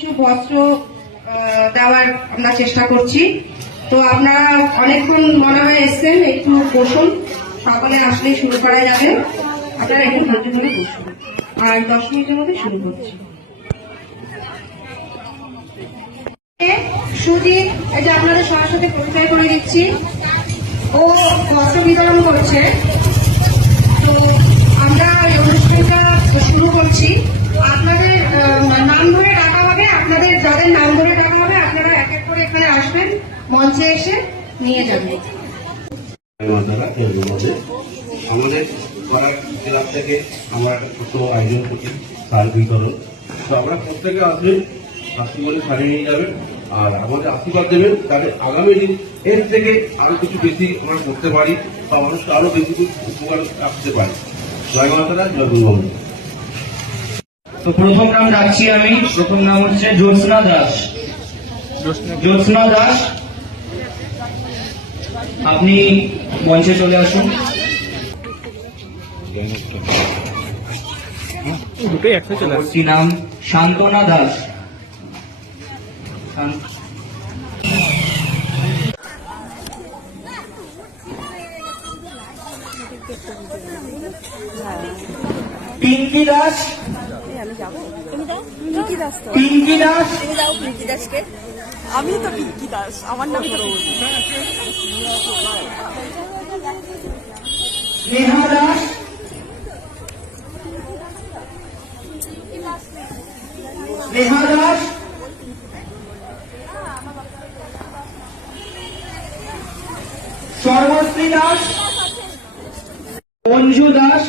কিছু বস্ত্র দেওয়ার আমরা চেষ্টা করছি। তো আপনারা অনেকক্ষণ মনে হয় এসছেন, একটু বসুন, সকালে আসলেই শুরু করা যাবে। আপনারা একটু ধৈর্য ধরে বসুন, আর 10 মিনিটের মধ্যে শুরু করছি। সুজিত, এই যে আপনাদের সবার সাথে পরিচয় করে দিচ্ছি, ও বস্ত্র বিতরণ করছে। তো আমরা এই অনুষ্ঠানটা শুরু করছি। আপনাদের নাম ধরে ডাকা হবে, আপনাদের যাদের নাম ধরে ডাকা হবে আপনারা এক এক করে এখানে আসবেন, মঞ্চে এসে নিয়ে যাবেন। আমাদের জেলা থেকে আমরা একটা ছোট আয়োজন করছি সার বিতরণ। তো আমরা প্রত্যেকে আসবেন, আসতে বলে শাড়ি নিয়ে যাবেন আর আমাদের আশীর্বাদ দেবেন, তাদের আগামী দিন এর থেকে আরো কিছু বেশি আমরা করতে পারি বা মানুষকে আরো বেশি উপকার রাখতে পারি। জয় মাতারা, জয় গুরু। তো প্রথম নাম রাখছি আমি, প্রথম নাম হচ্ছে জ্যোৎস্না দাস। জ্যোৎস্না দাস, আপনি মঞ্চে চলে আসুন। নাম শান্তনা দাস। পিঙ্কি দাস। পিঙ্কি দাস। আমি তো পিঙ্কি দাস, আমার নাম নেহা দাস। নেহা দাস। সর্বশ্রী দাস। অঞ্জু দাস।